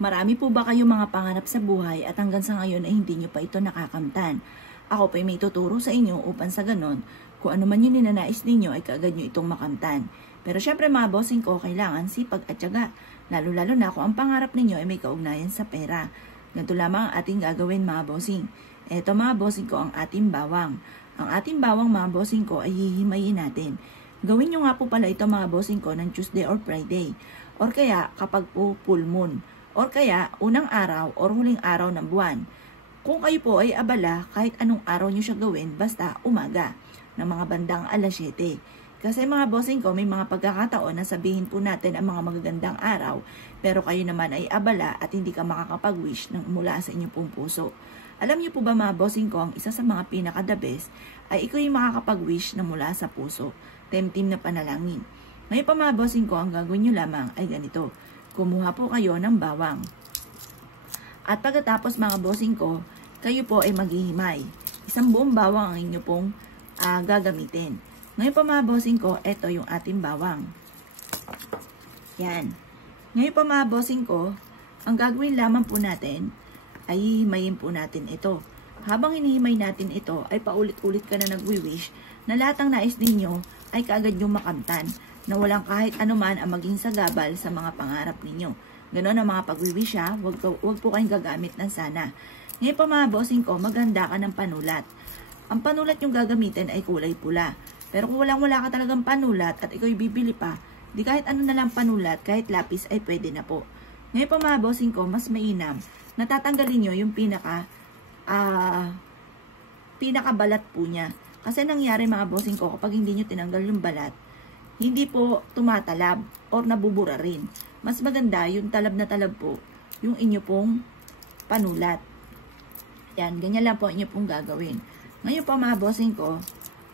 Marami po ba kayong mga pangarap sa buhay at hanggang sa ngayon ay hindi nyo pa ito nakakamtan? Ako pa may tuturo sa inyo upang sa ganon, kung ano man yung ninanais ninyo ay kaagad nyo itong makamtan. Pero syempre mga bossing ko, kailangan sipag at tiyaga, lalo-lalo na kung ang pangarap ninyo ay may kaugnayan sa pera. Ganito lamang ang ating gagawin mga bossing. Eto mga bossing ko ang ating bawang. Ang ating bawang mga bossing ko ay hihimayin natin. Gawin nyo nga po pala ito mga bossing ko ng Tuesday or Friday. Or kaya kapag po full moon. Or kaya unang araw or huling araw ng buwan. Kung kayo po ay abala, kahit anong araw nyo siya gawin, basta umaga ng mga bandang alas 7. Kasi mga bossing ko, may mga pagkakataon na sabihin po natin ang mga magagandang araw, pero kayo naman ay abala at hindi ka makakapag-wish ng mula sa inyong pong puso. Alam niyo po ba mga bossing ko, ang isa sa mga pinaka-the best ay ikaw yung makakapag-wish na mula sa puso. Temtim na panalangin. Ngayon pa mga bossing ko, ang gagawin nyo lamang ay ganito. Kumuha po kayo ng bawang. At pagkatapos mga bossing ko, kayo po ay maghihimay. Isang buong bawang ang inyo pong gagamitin. Ngayon pa mga bossing ko, ito yung ating bawang. Yan. Ngayon pa mga bossing ko, ang gagawin lamang po natin ay hihimayin po natin ito. Habang hinihimay natin ito, ay paulit-ulit ka na nagwi-wish na lahat ng nais ninyo ay kaagad yung makamtan, na walang kahit anuman ang maging sagabal sa mga pangarap ninyo. Ganon ang mga pag-wish ha, wag po kayong gagamit ng sana. Ngayon pa mga bossing ko, maganda ka ng panulat. Ang panulat yung gagamitin ay kulay pula. Pero kung wala ka talagang panulat at ikaw bibili pa, di kahit ano na lang panulat, kahit lapis ay pwede na po. Ngayon pa mga bossing ko, mas mainam, natatanggalin nyo yung pinakabalat po niya. Kasi nangyari mga bossing ko, kapag hindi nyo tinanggal yung balat, hindi po tumatalab or nabubura rin. Mas maganda yung talab na talab po, yung inyo pong panulat. Yan, ganyan lang po inyo pong gagawin. Ngayon po mga bossing ko,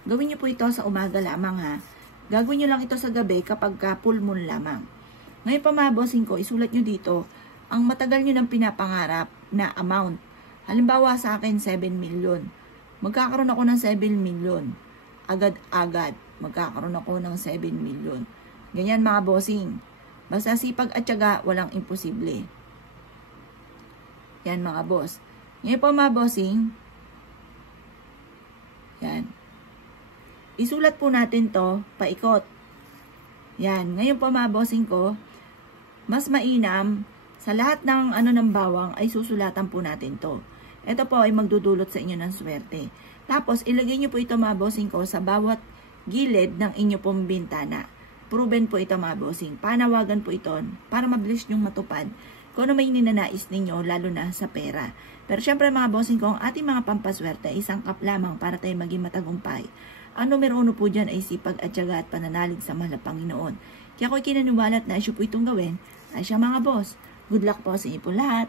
gawin nyo po ito sa umaga lamang ha. Gagawin nyo lang ito sa gabi kapag full moon lamang. Ngayon pa mga bossing ko, isulat nyo dito ang matagal nyo ng pinapangarap na amount. Halimbawa sa akin, 7 million. Magkakaroon ako ng 7 million. Agad-agad, magkakaroon ako ng 7 million. Ganyan mga bossing. Basta sipag at tiyaga, walang imposible. Yan mga boss. Ngayon po mga bossing, yan. Isulat po natin to, paikot. Yan. Ngayon po mga bossing ko, mas mainam, sa lahat ng ng bawang ay susulatan po natin to. Ito po ay magdudulot sa inyo ng swerte. Tapos, ilagay nyo po ito mga bossing ko sa bawat gilid ng inyo pong bintana. Proven po ito mga bossing. Panawagan po ito para mabilis nyong matupad kung ano may ninanais ninyo, lalo na sa pera. Pero syempre mga bossing ko, ang ating mga pampaswerte ay isang kap lamang para tayo maging matagumpay. Ang numero 1 po dyan ay sipag at tiyaga at pananalig sa mahal na Panginoon. Kaya ako'y kinaniwala at naisyo po itong gawin. Ay siya mga boss. Good luck po sa inyo po lahat.